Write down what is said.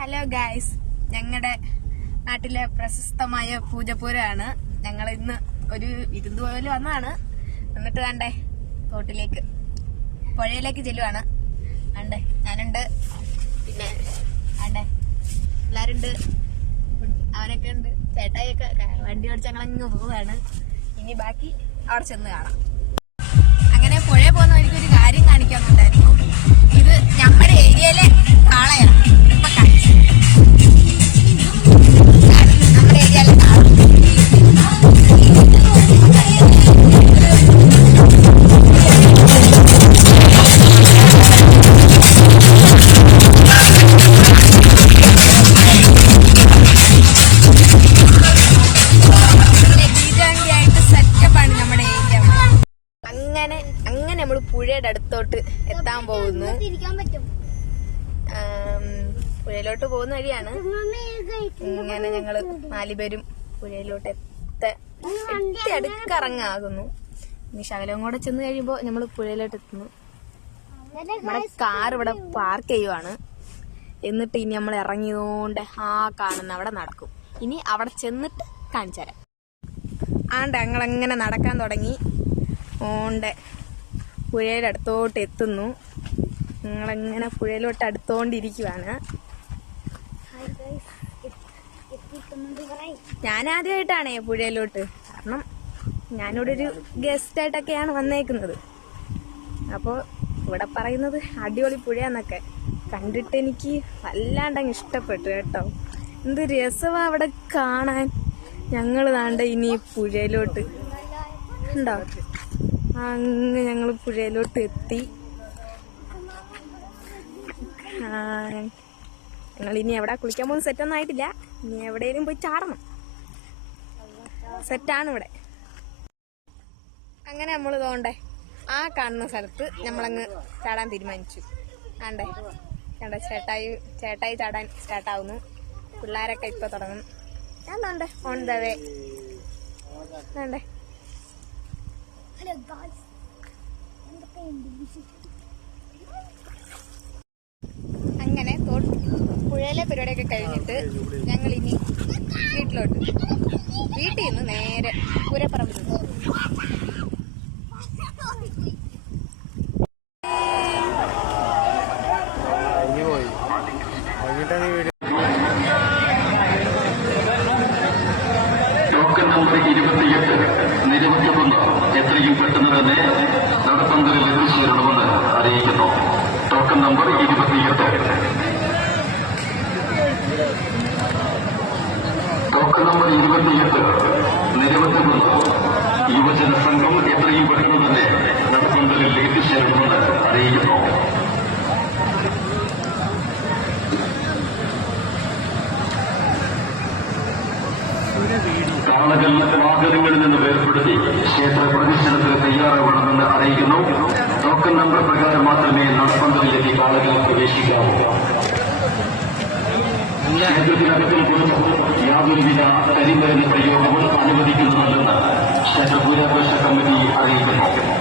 Hello guys, ഞങ്ങളുടെ നാട്ടിലെ പ്രശസ്തമായ പൂജപ്പൂരമാണ്. ഞങ്ങൾ ഇന്ന് ഒരു വിരുന്ന് പോലെ വന്നതാണ്. എന്നിട്ട് കണ്ടേ തോട്ടിലേക്ക് പുഴയിലേക്ക് ചെല്ലുവാണ്. കണ്ടേ ഞാനുണ്ട്, പിന്നെ കണ്ടേ എല്ലാരുണ്ട്, അവനൊക്കെ ഉണ്ട്, ചേട്ടായിയൊക്കെ വണ്ടി ഓടിച്ച് ഞങ്ങളങ്ങ് പോവുകയാണ്. ഇനി ബാക്കി അവിടെ ചെന്ന് കാണാം. അങ്ങനെ പുഴയിൽ പോകുന്ന വഴിക്ക് ഒരു കാര്യം കാണിക്കാനുണ്ടായിരുന്നു. ഇത് നമ്മുടെ ഏരിയയിലെ കാളയാണ്. ഇപ്പൊ കാണിച്ചു നമ്മുടെ ഏരിയയിലെ കാള. സെറ്റപ്പാണ് നമ്മുടെ ഏരിയ. അങ്ങനെ നമ്മള് പുഴയുടെ അടുത്തോട്ട് എത്താൻ പോകുന്നു. പുഴയിലോട്ട് പോകുന്ന വഴിയാണ്. ഇങ്ങനെ ഞങ്ങള് 4 പേരും പുഴയിലോട്ട് എത്തി അടുക്കിറങ്ങാകുന്നു. ഇനി ശകലവും കൂടെ ചെന്ന് കഴിയുമ്പോ നമ്മള് പുഴയിലോട്ട് എത്തുന്നു. നമ്മുടെ കാർ ഇവിടെ പാർക്ക് ചെയ്യുവാണ്. എന്നിട്ട് ഇനി നമ്മൾ ഇറങ്ങിയതുകൊണ്ട് കാണുന്ന അവിടെ നടക്കും. ഇനി അവിടെ ചെന്നിട്ട് കാണിച്ചു തരാം. ഞങ്ങളങ്ങനെ നടക്കാൻ തുടങ്ങി. പുഴയുടെ അടുത്തോട്ട് എത്തുന്നു. ഞങ്ങളങ്ങനെ പുഴയിലോട്ട് അടുത്തോണ്ടിരിക്കുവാണ്. ഞാൻ ആദ്യമായിട്ടാണേ പുഴയിലോട്ട്, കാരണം ഞാനിവിടെ ഒരു ഗസ്റ്റ് ആയിട്ടൊക്കെയാണ് വന്നേക്കുന്നത്. അപ്പോൾ ഇവിടെ പറയുന്നത് അടിപൊളി പുഴയാന്നൊക്കെ കണ്ടിട്ട് എനിക്ക് വല്ലാണ്ടങ്ങ് ഇഷ്ടപ്പെട്ടു കേട്ടോ. എന്ത് രസമാ അവിടെ കാണാൻ. ഞങ്ങൾ താണ്ട ഇനി പുഴയിലോട്ട് ഉണ്ടോ, അങ്ങ് ഞങ്ങൾ പുഴയിലോട്ട് എത്തി. ഞങ്ങൾ ഇനി എവിടെ കുളിക്കാൻ പോകുന്ന സെറ്റൊന്നും ആയിട്ടില്ല. ഇനി എവിടെയെങ്കിലും പോയി ചാടണം. സെറ്റാണ് ഇവിടെ. അങ്ങനെ നമ്മൾ തോണ്ടേ കാണുന്ന സ്ഥലത്ത് നമ്മളങ്ങ് ചാടാൻ തീരുമാനിച്ചു. കണ്ടേ ചേട്ടായി ചാടാൻ സ്റ്റാർട്ടാവുന്നു. പിള്ളേരൊക്കെ ഇപ്പൊ തുടങ്ങും. ഞാൻ തോണ്ടേ ഓൺ ദ വേ. വേണ്ടേ അങ്ങനെ പുഴയിലെ പരിപാടിയൊക്കെ കഴിഞ്ഞിട്ട് ഞങ്ങൾ ഇനി വീട്ടിൽ നിന്ന് നേരെ പൂരപ്പറമ്പിൽ എത്രയും പെട്ടെന്ന് തന്നെ നടപ്പന്തലിൽ എത്തിച്ചേരണമെന്ന് അറിയിക്കുന്നു. Token number 28. ടോക്കൺ നമ്പർ 28 നിരവധി യുവജന സംഘം എത്രയും പെട്ടെന്ന് തന്നെ നടപ്പന്തലിൽ എത്തിച്ചേരണമെന്ന് അറിയിക്കുന്നു. കാളകൾ വാഹനങ്ങളിൽ നിന്ന് വേർപെടുത്തി ക്ഷേത്ര പ്രദർശനത്തിന് തയ്യാറാവണമെന്ന് അറിയിക്കുന്നു. ടോക്കൺ നമ്പർ പ്രകാരം മാത്രമേ നടപ്പന്തലിലെത്തി കാളകൾ പ്രവേശിക്കാവൂ. ക്ഷേത്രത്തിനകത്തും പുറത്തും യാതൊരുവിധ കരിമരുന്ന് പ്രയോഗവും അനുവദിക്കുന്നതല്ലെന്ന് ക്ഷേത്ര പൂരാഘോഷ കമ്മിറ്റി അറിയിക്കുന്നു.